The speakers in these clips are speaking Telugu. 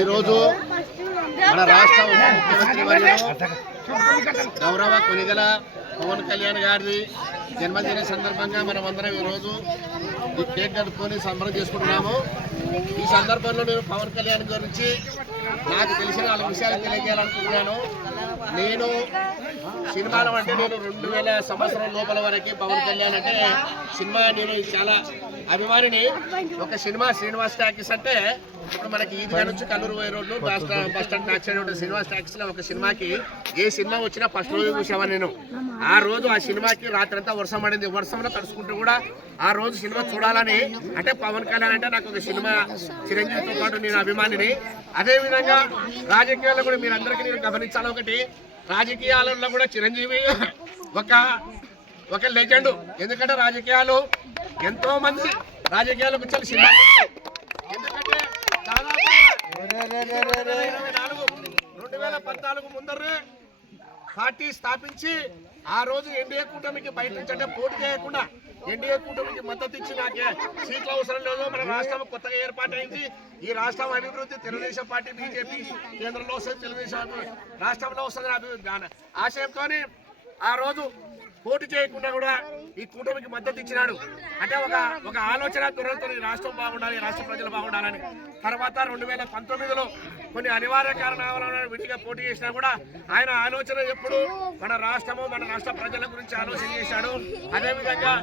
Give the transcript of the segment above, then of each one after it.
ఈరోజు మన రాష్ట్ర ముఖ్యమంత్రి గౌరవ కొనిగల పవన్ కళ్యాణ్ గారిది జన్మదిన సందర్భంగా మనం అందరం ఈరోజు ఈ కేక్ కట్టుకొని సంబరం చేసుకుంటున్నాము. ఈ సందర్భంలో నేను పవన్ కళ్యాణ్ గురించి నాకు తెలిసిన నాలుగు విషయాలు తెలియజేయాలనుకుంటున్నాను. నేను సినిమాలు అంటే నేను రెండు వేల సంవత్సరం లోపల వరకు పవన్ కళ్యాణ్ అంటే సినిమా నేను చాలా అభిమానిని. ఒక సినిమా శ్రీనివాస్ టాకీస్ అంటే ఇప్పుడు మనకి ఈద్గా నుంచి కల్లూరు పోయే రోడ్లు bus stand bus stand taxi ఉంటుంది శ్రీనివాస్ టాకీస్లో ఒక సినిమాకి ఏ సినిమా వచ్చినా ఫస్ట్ రోజు చూసావా నేను. ఆ రోజు ఆ సినిమాకి రాత్రంతా వర్షం పడింది. వర్షంలో తడుచుకుంటూ కూడా ఆ రోజు సినిమా చూడాలని అంటే పవన్ కళ్యాణ్ అంటే నాకు ఒక సినిమా చిరంజీవితో పాటు నేను అభిమానిని. అదే విధంగా రాజకీయాల్లో కూడా మీరందరికీ నేను గమనించాలి ఒకటి. రాజకీయాలలో కూడా చిరంజీవి ఒక ఒక లెజెండ్ ఎందుకంటే రాజకీయాలు ఎంతో మంది రాజకీయాలకు వచ్చి సినిమా ఎందుకంటే దాదాపు నాలుగు రెండు వేల పద్నాలుగు ముందరే పార్టీ స్థాపించి ఆ రోజు ఎన్డీఏ కూటమికి బయట నుంచి అంటే పోటీ చేయకుండా ఎన్డీఏ కూటమికి మద్దతు ఇచ్చి నాకే సీట్లు అవసరం లేదు. మన రాష్ట్రం కొత్తగా ఏర్పాటైంది. ఈ రాష్ట్రం అభివృద్ధి తెలుగుదేశం పార్టీ బీజేపీ కేంద్రంలో వస్తుంది తెలుగుదేశం రాష్ట్రంలో వస్తుంది అభివృద్ధి. ఆశయంతో ఆ రోజు పోటీ చేయకుండా కూడా ఈ కూటమికి మద్దతు ఇచ్చినాడు. అంటే ఒక ఒక ఆలోచన ధోరణితో ఈ రాష్ట్రం బాగుండాలి రాష్ట్ర ప్రజలు బాగుండాలని. తర్వాత రెండు వేల పంతొమ్మిదిలో కొన్ని అనివార్య కారణాల విడిగా పోటీ చేసినా కూడా ఆయన ఆలోచన ఎప్పుడు మన రాష్ట్రము మన రాష్ట్ర ప్రజల గురించి ఆలోచన చేశాడు. అదేవిధంగా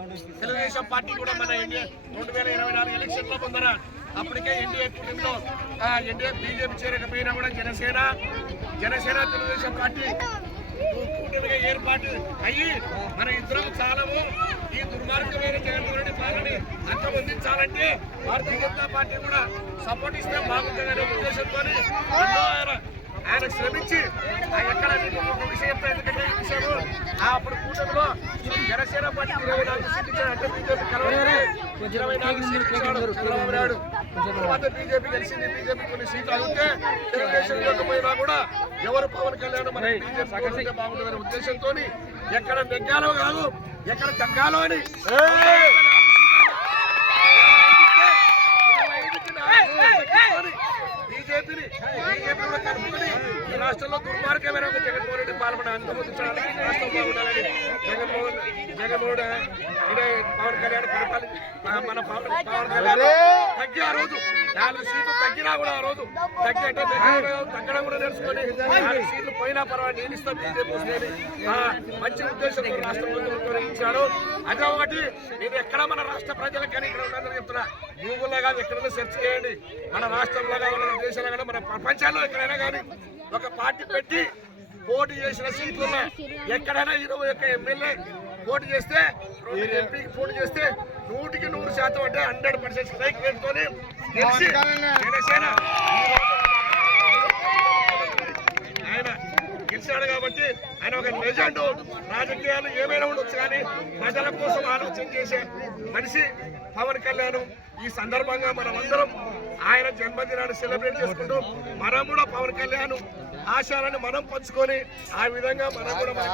తెలుగుదేశం పార్టీ కూడా మన ఇండియా రెండు వేల ఇరవై నాలుగు ఎలక్షన్లో ముందర అప్పటికే ఎన్డీఏ కూటమిలో ఎన్డీఏ బీజేపీ చేరకపోయినా కూడా జనసేన జనసేన తెలుగుదేశం పార్టీ ఏర్పాటు అయ్యి మన ఇద్దరం చాలము. ఈ దుర్మార్గమైన జగన్మోహన్ రెడ్డి పాలనని అంతమొందించాలంటే భారతీయ జనతా పార్టీ కూడా సపోర్ట్ ఇస్తే బాగుంటుందనే ఉద్దేశంతో ఆయన శ్రమించి ఎక్కడ ఒక విషయం ఎందుకంటే ఈ అప్పుడు కూటమిలో జనసేన పార్టీ ఇరవై నాలుగు సీట్లు ఇచ్చాడు అంటే బీజేపీ కలవలేదు. ఇరవై నాలుగు సీట్లు ఇచ్చాడు చంద్రబాబు నాయుడు తర్వాత బీజేపీ గెలిచింది. బీజేపీ కొన్ని సీట్లు అడిగితే తెలుగుదేశం కూడా ఎవరు పవన్ కళ్యాణ్ మన బీజేపీ బాగుంటుందనే ఉద్దేశంతో ఎక్కడ నెగ్గాలో కాదు ఎక్కడ తగ్గాలో అని బీజేపీని బీజేపీ కూడా కలుపుకొని ఈ రాష్ట్రంలో దుర్మార్గమైన ఒక జగన్మోహన్ రెడ్డి పాల్గొన అంతమొందించడానికి ఈ రాష్ట్రం బాగుండాలని జగన్మోహన్ జగన్మోహన్ పవన్ కళ్యాణ్ పరిపాలన మన పవన్ పవన్ కళ్యాణ్ తగ్గి ఆ రోజు. నాలుగు సీట్లు తగ్గినా కూడా ఆ రోజు. తగ్గి అంటే తగ్గడం- కూడా నేర్చుకొని నాలుగు సీట్లు పోయినా పర్వాలేదు. నేను ఇస్తాను బీజేపీ మంచి ఉద్దేశంతో రాష్ట్ర ప్రభుత్వం ఇచ్చాడు అదే ఒకటి. నేను ఎక్కడ మన రాష్ట్ర ప్రజలకు కానీ ఇక్కడ ఉన్నదని చెప్తున్నా. గూగుల్లో కాదు ఎక్కడైనా సెర్చ్ చేయండి. మన రాష్ట్రంలో కానీ మన దేశంలో కానీ మన ప్రపంచంలో ఎక్కడైనా కానీ ఒక పార్టీ పెట్టి పోటీ చేసిన సీట్లలో ఎక్కడైనా ఇరవై ఒక్క ఎమ్మెల్యే పోటీ చేస్తే రెండు ఎంపీకి పోటీ చేస్తే నూటికి నూరు శాతం అంటే హండ్రెడ్ పర్సెంట్ స్ట్రైక్ గెలిచి జనసేన ఈ రోజు ఆయన గెలిచాడు కాబట్టి ఆయన ఒక లెజెండ్. రాజకీయాలు ఏమైనా ఉండొచ్చు కానీ ప్రజల కోసం ఆలోచన చేసే మనిషి పవన్ కళ్యాణ్. ఈ సందర్భంగా మనం అందరం ఆయన జన్మదినాన్ని సెలబ్రేట్ చేసుకుంటూ మనం కూడా పవన్ కళ్యాణ్ ఆశయాలను మనం పంచుకొని ఆ విధంగా మనం కూడా మన